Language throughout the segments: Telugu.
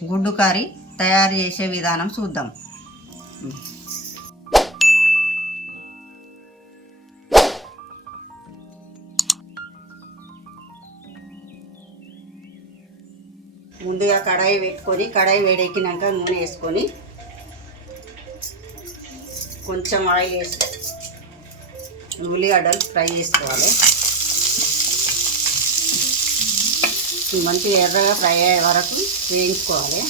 గుడ్డు కర్రీ తయారు చేసే విధానం చూద్దాం. ముందుగా కడాయి పెట్టుకొని కడాయి వేడెక్కినాక నూనె వేసుకొని కొంచెం ఆయిల్ వేసి ఉల్లిగడ్డలు ఫ్రై చేసుకోవాలి ఇవి మంచిగా ఎర్రగా ఫ్రై అయ్యే వరకు వేయించుకోవాలి.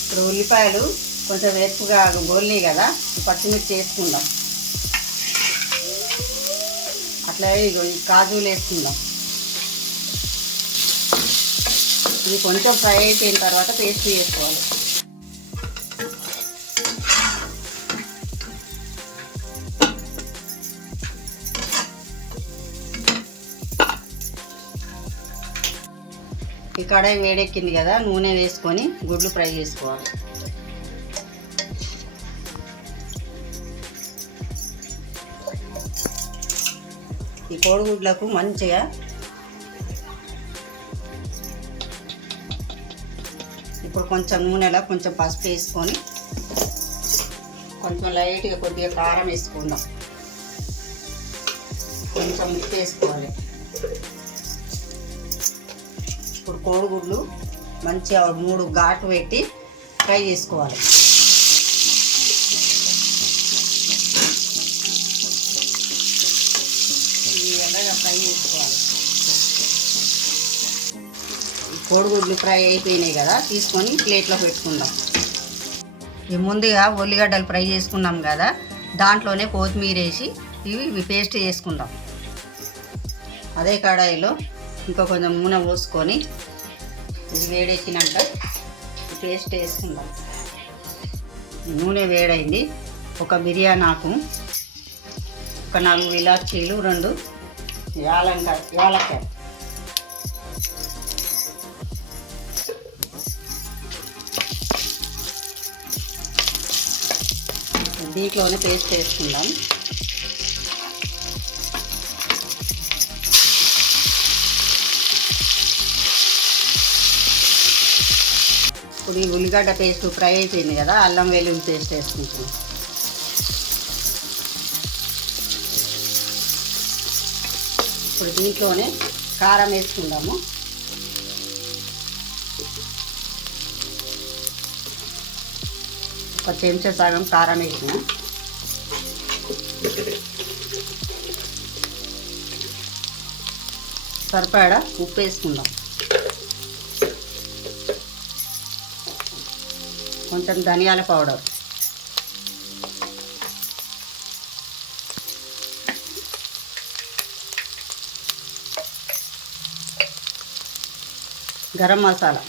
ఇప్పుడు ఉల్లిపాయలు కొంచెం వేపుగా గోల్ని కదా పచ్చిమిర్చి వేసుకుందాం. అట్లా కాజులు వేసుకుందాం. ఇది కొంచెం ఫ్రై అయిపోయిన తర్వాత పేస్ట్ చేసుకోవాలి. ఈ కడాయి వేడెక్కింది కదా నూనె వేసుకొని గుడ్లు ఫ్రై చేసుకోవాలి. ఈ కోడిగుడ్లకు మంచిగా ఇప్పుడు కొంచెం నూనెలో కొంచెం పసుపు వేసుకొని కొంచెం లైట్గా కొద్దిగా కారం వేసుకుందాం. కొంచెం ఉప్పు వేసుకోవాలి. కోడిగుడ్లు మంచిగా మూడు ఘాటు పెట్టి ఫ్రై చేసుకోవాలి. ఎర్రగా ఫ్రై చేసుకోవాలి. కోడిగుడ్లు ఫ్రై అయిపోయినాయి కదా తీసుకొని ప్లేట్లో పెట్టుకుందాం. ముందుగా ఉల్లిగడ్డలు ఫ్రై చేసుకున్నాం కదా దాంట్లోనే కొత్తిమీర వేసి ఇవి ఇవి పేస్ట్ చేసుకుందాం. అదే కడాయిలో ఇంకా కొంచెం నూనె పోసుకొని ఇది వేడెక్కినాక పేస్ట్ వేసుకుందాం. నూనె వేడైంది. ఒక బిర్యానీ ఆకు ఒక నాలుగు ఇలాచీలు రెండు యాలంకాయ యాలక్కాయ. దీంట్లోనే పేస్ట్ వేసుకుందాం. ఈ ఉల్లిగడ్డ పేస్ట్ ఫ్రై అయిపోయింది కదా అల్లం వెల్లుల్లి పేస్ట్ వేసుకుంటున్నాం. ఇప్పుడు దీంట్లోనే కారం వేసుకుందాము. ఒక చెంచా సగం కారం వేసిన. సరిపడా ఉప్పు వేసుకుందాం. కొంచెం ధనియాల పౌడర్. గరం మసాలా.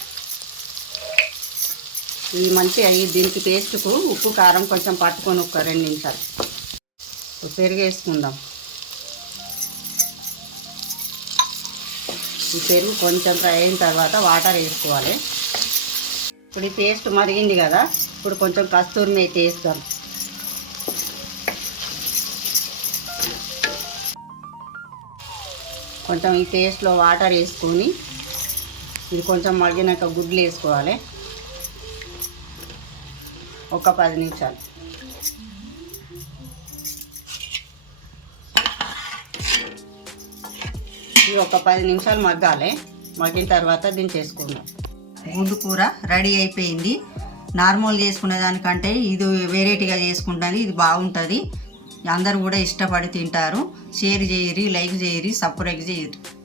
ఈ మంచి అవి దీనికి పేస్ట్కు ఉప్పు కారం కొంచెం పట్టుకొని ఒక రెండు నిమిషాలు. పెరిగేసుకుందాం పెరుగు వేసుకుందాం. ఈ పెరుగు కొంచెం ఫ్రై అయిన తర్వాత వాటర్ వేసుకోవాలి. ఇప్పుడు ఈ పేస్ట్ మరిగింది కదా ఇప్పుడు కొంచెం కస్తూరి మేతి వేస్తాం. కొంచెం ఈ పేస్ట్లో వాటర్ వేసుకొని ఇది కొంచెం మరిగినాక గుడ్లు వేసుకోవాలి. ఒక పది నిమిషాలు. ఇది ఒక పది నిమిషాలు మగ్గాలి. మగ్గిన తర్వాత దించేసుకుందాం. గుడ్డు కూర రెడీ అయిపోయింది. నార్మల్ చేసుకునే దానికంటే ఇది వెరైటీగా చేసుకుంటాను. ఇది బాగుంటుంది. అందరు కూడా ఇష్టపడి తింటారు. షేర్ చేయరి లైక్ చేయరి సపరేట్ చేయరు.